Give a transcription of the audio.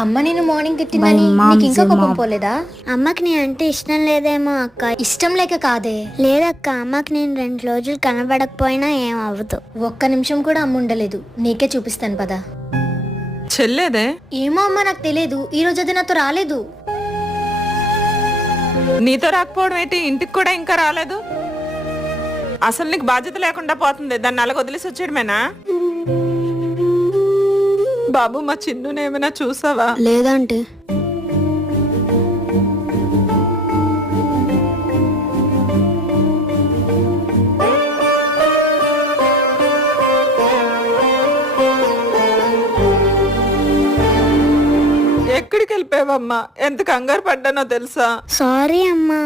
అమ్మ నేను మార్నింగ్ తిట్టిందని నీకు ఇంకా కోపం పోలేదా? అమ్మకి నేను అంటే ఇష్టం లేదేమో అక్క. ఇష్టం లేక కాదే. లేదక్క, అమ్మకి నేను 2 రోజులు కనబడకపోయినా ఏం అవ్వదు. ఒక్క నిమిషం కూడా అమ్మ ఉండలేదు. నీకే చూపిస్తాను పదా. చెల్లేదే? ఏమో అమ్మ నాకు తెలియదు. ఈ రోజు అది నాతో రాలేదు. నీతో రాకపోవడం ఏంటి? ఇంటికి కూడా ఇంకా రాలేదు. అసలు నీకు బాధ్యత లేకుండా పోతుంది. దాన్ని అలాగ వదిలేసి వచ్చేయడమేనా? బాబు మా చిన్నునేమైనా చూసావా? లేదంటే ఎక్కడికి వెళ్ళిపోయావమ్మా? ఎంత కంగారు పడ్డానో తెలుసా? సారీ అమ్మా.